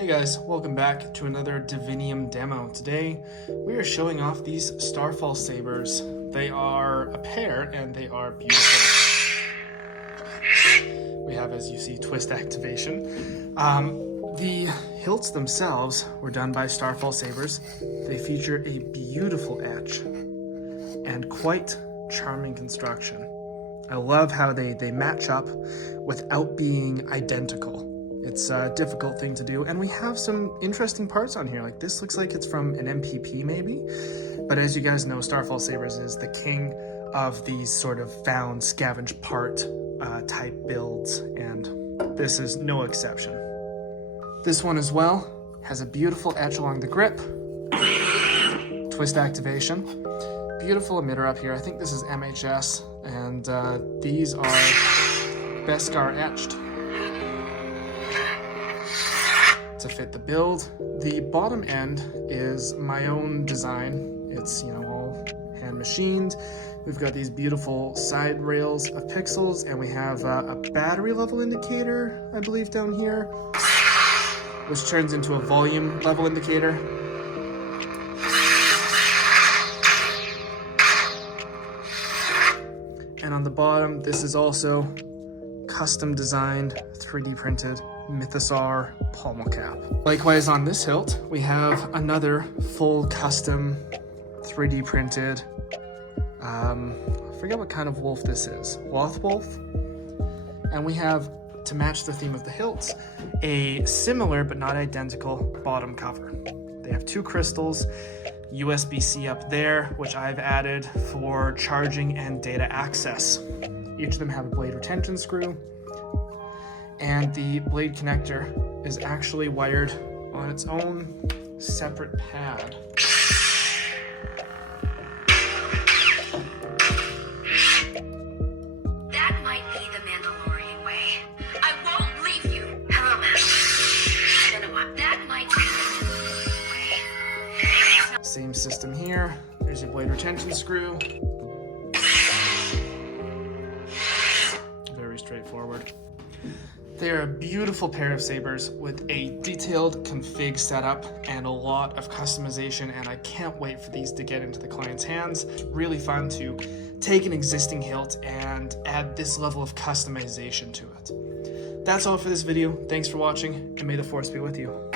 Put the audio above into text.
Hey guys, welcome back to another Divinium demo. Today we are showing off these Starfall Sabers. They are a pair and they are beautiful. We have, as you see, twist activation. The hilts themselves were done by Starfall Sabers. They feature a beautiful etch and quite charming construction. I love how they match up without being identical. It's a difficult thing to do, and we have some interesting parts on here. Like this looks like it's from an MPP maybe, but as you guys know, Starfall Sabers is the king of these sort of found scavenge part type builds, and this is no exception. This one as well has a beautiful etch along the grip, twist activation, beautiful emitter up here. I think this is MHS, and these are Beskar etched to fit the build. The bottom end is my own design. It's, you know, all hand machined. We've got these beautiful side rails of pixels, and we have a battery level indicator, I believe, down here, which turns into a volume level indicator. And on the bottom, this is also custom designed, 3D printed Mythosaur pommel cap. Likewise on this hilt, we have another full custom 3D printed, I forget what kind of wolf this is, Loth wolf. And we have, to match the theme of the hilts, a similar but not identical bottom cover. They have two crystals, USB-C up there, which I've added for charging and data access. Each of them have a blade retention screw, and the blade connector is actually wired on its own separate pad. That might be the Mandalorian way. I won't leave you. Hello, Master. You know what? That might be the Mandalorian way. Same system here. There's your blade retention screw. Very straightforward. They're a beautiful pair of sabers with a detailed config setup and a lot of customization, and I can't wait for these to get into the client's hands. It's really fun to take an existing hilt and add this level of customization to it. That's all for this video. Thanks for watching, and may the Force be with you.